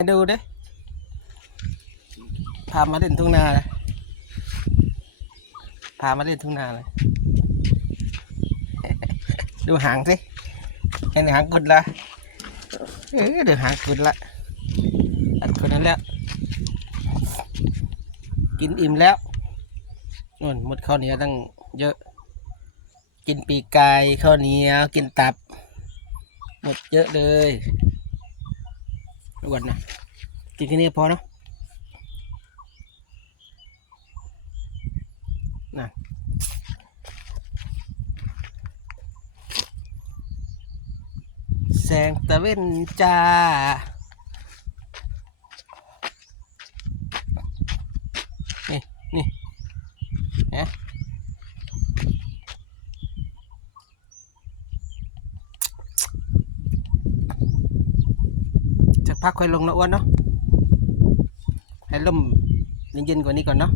ดูดิพามาเล่นทุ่งนาเลยพามาเล่นทุ่งนาเลยดูหางสิเห็นหางกุดละดูหางกุดละอัดคนนั้นแล้วกินอิ่มแล้วนู่นหมดข้าวเหนียวตั้งเยอะกินปีกไก่ข้าวเหนียวกินตับหมดเยอะเลยอ้วนนะกินแค่นี้พอเนาะนะแสงตะเว้นจ้านี่นี่นะสักพักค่อยลงนะอ้วนเนาะให้ลมเย็นๆกว่านี้ก่อนเนาะ